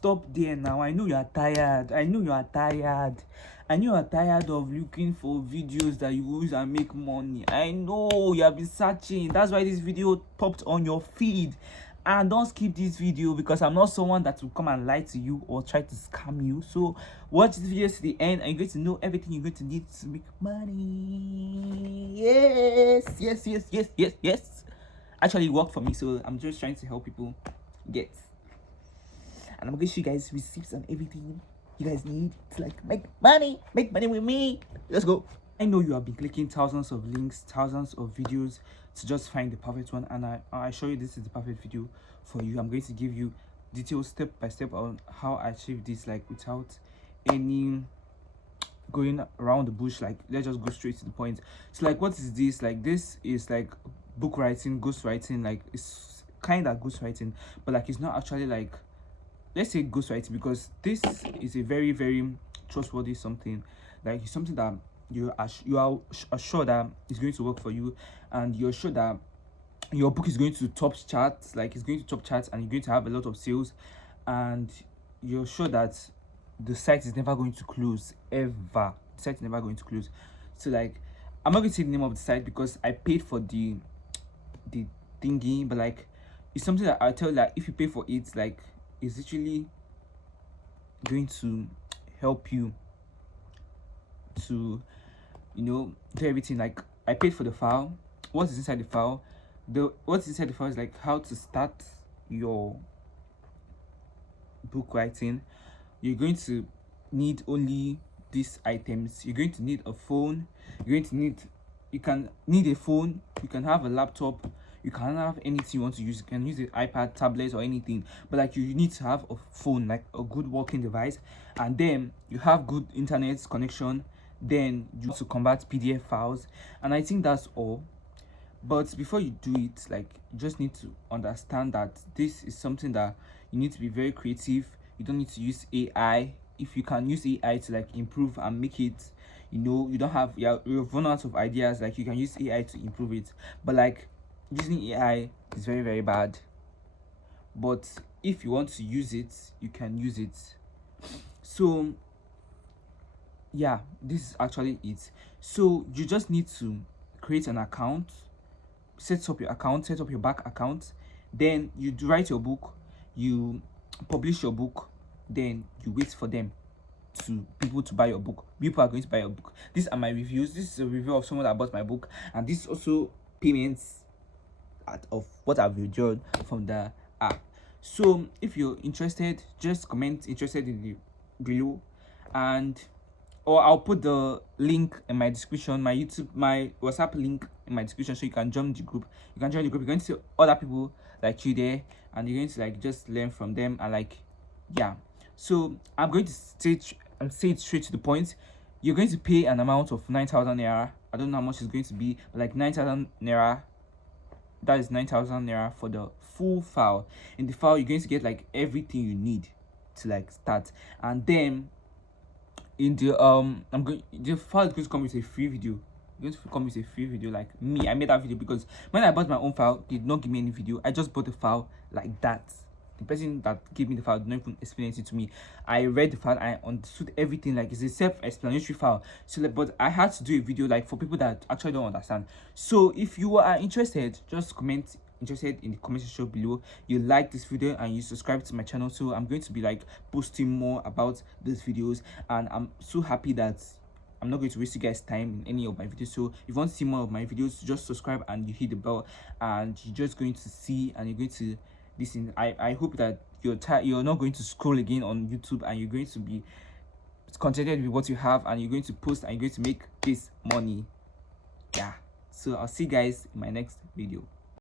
Stop there now. I know you are tired. I know you are tired. I know you are tired of looking for videos that you use and make money. I know you have been searching. That's why this video popped on your feed. And don't skip this video because I'm not someone that will come and lie to you or try to scam you. So watch this video to the end and you're going to know everything you're going to need to make money. Yes. Actually, it worked for me, so I'm just trying to help people get. And I'm gonna show you guys receipts and everything you guys need to like make money with me. Let's go. I know you have been clicking thousands of links, thousands of videos to just find the perfect one, and I assure you this is the perfect video for you. I'm going to give you details step by step on how I achieve this, like without any going around the bush. Like, let's just go straight to the point. So like, what is this? Like, this is like book writing, ghostwriting. Like, it's kind of ghostwriting, but like it's not actually like, let's say ghostwriting, because this is a very very trustworthy something. Like, it's something that you are sure that it's going to work for you, and you're sure that your book is going to top charts, like it's going to top charts, and you're going to have a lot of sales, and you're sure that the site is never going to close ever. The site is never going to close. So like, I'm not going to say the name of the site because I paid for the thingy, but like, it's something that I tell you that if you pay for it, like, it's literally going to help you to, you know, do everything. Like, I paid for the file. What is inside the file? What's inside the file is like how to start your book writing. You're going to need only these items. You're going to need a phone. You can need a phone. You can have a laptop. You can have anything you want to use. You can use an iPad, tablet, or anything, but like, you need to have a phone, like a good working device, and then you have good internet connection. Then you have to convert PDF files, and I think that's all. But before you do it, like, you just need to understand that this is something that you need to be very creative. You don't need to use AI. If you can use AI to like improve and make it, you know, you don't have, you've run out of ideas, like you can use AI to improve it. But like, using AI is very very bad. But if you want to use it, you can use it. So yeah, this is actually it. So you just need to create an account, set up your account, set up your back account. Then you write your book, you publish your book, then you wait for them to people to buy your book. People are going to buy your book. These are my reviews. This is a review of someone that bought my book, and this is also payments of what I've withdrawn from the app. So if you're interested, just comment interested in the below, and or I'll put the link in my description, my YouTube, my WhatsApp link in my description, so you can join the group. You can join the group. You're going to see other people like you there, and you're going to like just learn from them, and like, yeah. So I'm going to say it straight to the point. You're going to pay an amount of 9,000 naira. I don't know how much it's going to be, but like 9,000 naira. That is 9,000 naira for the full file. In the file, you're going to get like everything you need to like start, and then in the the file is going to come with a free video. It's going to come with a free video. Like me, I made that video because when I bought my own file, they did not give me any video. I just bought the file like that. The person that gave me the file did not even explain anything to me. I read the file, I understood everything. Like, it's a self-explanatory file. So like, but I had to do a video like for people that actually don't understand. So if you are interested, just comment interested in the comment section below. You like this video and you subscribe to my channel, so I'm going to be like posting more about these videos, and I'm so happy that I'm not going to waste you guys time in any of my videos. So if you want to see more of my videos, just subscribe and you hit the bell, and you're just going to see, and you're going to listen. I hope that you're not going to scroll again on YouTube, and you're going to be contented with what you have, and you're going to post, and you're going to make this money. Yeah, so I'll see you guys in my next video.